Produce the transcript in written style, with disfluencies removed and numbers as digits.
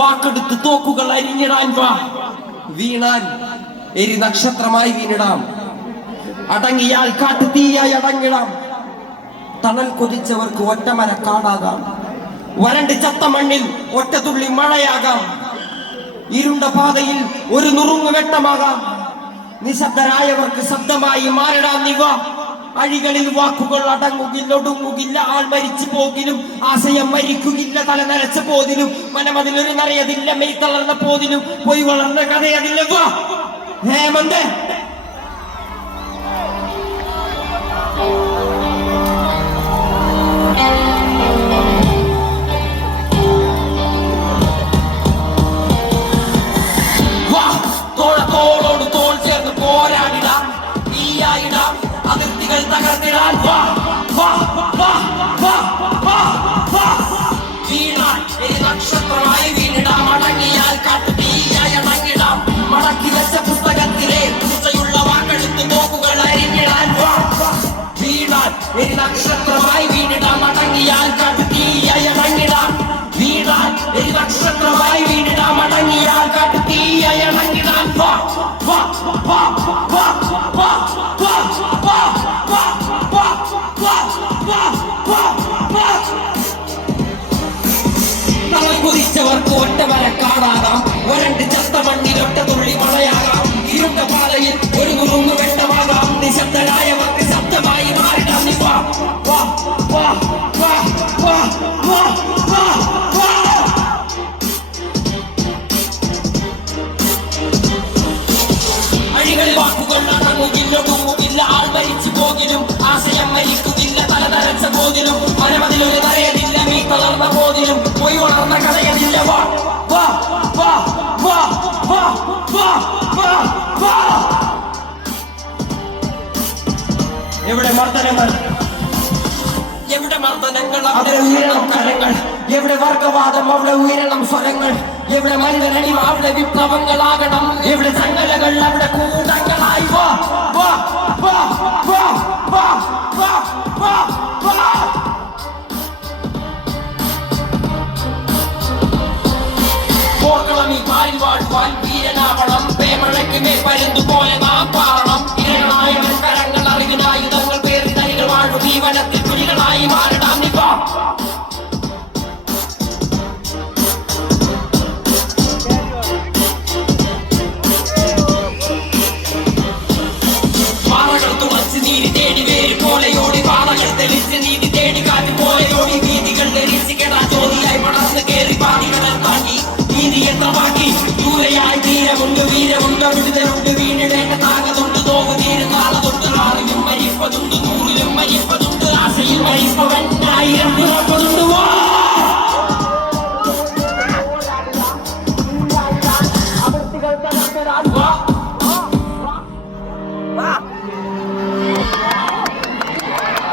വാക്കെടുത്ത് തോക്കുകൾ അരിഞ്ഞിടാൻ വാ. വീണാൽ എരി നക്ഷത്രമായി വീണിടാം. അടങ്ങിയാൽ കാട്ടുതീയായി അടങ്ങിടാം. തണൽ കൊതിച്ചവർക്ക് ഒറ്റമരക്കാടാകാം. വരണ്ട് ചത്ത മണ്ണിൽ ഒറ്റത്തുള്ളി മഴയാകാം. ഇരുണ്ട പാതയിൽ ഒരു നുറുങ്ങു വെട്ടമാകാം. നിശബ്ദരായവർക്ക് ശബ്ദമായി മാറിടാം. നീ വാ. അഴികളിൽ വാക്കുകൾ അടങ്ങുകില്ല, ഒടുങ്ങുകില്ല. ആൾ മരിച്ചു പോകിലും ആശയം മരിക്കുകില്ല. തല നരച്ച പോതിലും മനമതിലൊരു നരയതില്ല. മെയ് തളർന്ന പോതിലും പൊയ് വളർന്ന കഥയതില്ല. വാ ഹേമന്ത്. തോളോട് തോൾ ചേർന്ന് പോരാടിടാം. നീയായിടാം അതിർത്തികൾ തകർത്തിടാൻ. വീണാൽ ഒരു നക്ഷത്രമായി വീണിടാം. അടങ്ങിയാൽ കാട്ടുതീയായി അടങ്ങിടാം. മടക്കി വെച്ച പുസ്തകത്തിലെ പൂച്ചയുള്ള വാക്കെടുത്ത് നോക്കുകൾ അരിഞ്ഞിടാൻ. വീണാൽ ഒരു നക്ഷത്രമായി വീണിടാം. അടങ്ങിയാൽ കാട്ടുതീയായി അടങ്ങിടാം. വീണാൽ ഒരു നക്ഷത്രമായി വീണിടാം. അടങ്ങിയാൽ കാട്ടുതീയായി അടങ്ങിടാൻ. കുതിച്ചവർക്ക് ഒറ്റമരക്കാടാകാം. വരണ്ട് ചത്ത മണ്ണിൽ ഒറ്റ തുള്ളി മഴയാകാം. ഇരുണ്ട പാതയിൽ ഒരു നുറുങ്ങു വെട്ടമാകാം. നിശബ്ദരായവർക്ക് ശബ്ദമായി മാറിടാം. അഴികളിൽ വാക്കുകൾ അടങ്ങുകില്ല, ഒടുങ്ങുകില്ല. ആൾ മരിച്ചു പോകിലും ആശയം മരിക്കുകില്ല. തല നരച്ച പോതിലും മനമതിലൊരു നരയതില്ല. മെയ് തളർന്ന പോതിലും പൊയ് വളർന്ന കഥയതില്ല. വാ വാ വാ വാ വാ വാ വാ വാ. എവിടെ മർദ്ദനങ്ങൾ, എവിടെ മർദ്ദനങ്ങൾ, അവിടെ ഉയരണം കരങ്ങൾ. എവിടെ വർഗവാദം, അവിടെ ഉയരണം സ്വരങ്ങൾ. എവിടെ മനിതനടിമ, അവിടെ വിപ്ലവങ്ങളാകണം. എവിടെ ചങ്ങലകൾ, അവിടെ കൂട്ടങ്ങളായി. വാ വാ വാ വാ വാ വാ വാ വാ. പോർക്കളമി പാലിൽ വാഴ്വാൻ വീരനാവണം. പേമഴയ്ക്ക് മേൽ പരുന്തു പോലെ നാം പാറണം. ഇരകളായവൻ കരങ്ങൾ അറിവിനായുധങ്ങൾ പേറി തരികൾ വാഴും. ഈ വനത്തിൽ പുലികളായി മാറിടാം. നീ വാ. പാറകൾ തുളച്ച് നീതി തേടി വേര് പോലെയോടി. പാറകൾ തെളിച്ച് നീതി തേടി കാറ്റ് പോലെയോടി. വീതികൾ ധരിച്ചിക്കടാ ചോദിയായി പടർന്ന് കേറി പാതികളെ താണ്ടി. നീതി എത്ര ബാക്കി ദൂരെയായി തീരമുണ്ട്, വീരമുണ്ട്, വിടുതലുണ്ട്. വീണിടേണ്ട താകതുണ്ട്. നോവ് തീരും നാളതൊട്ട്. ആറിലും മരിപ്പതുണ്ട്, നൂറിലും മരിപ്പതുണ്ട്. ആശയിൽ മരിപ്പവൻ ആയിരം പിറപ്പതുണ്ട്. അതിർത്തികൾ തകർത്തരാൻ. വാ വാ.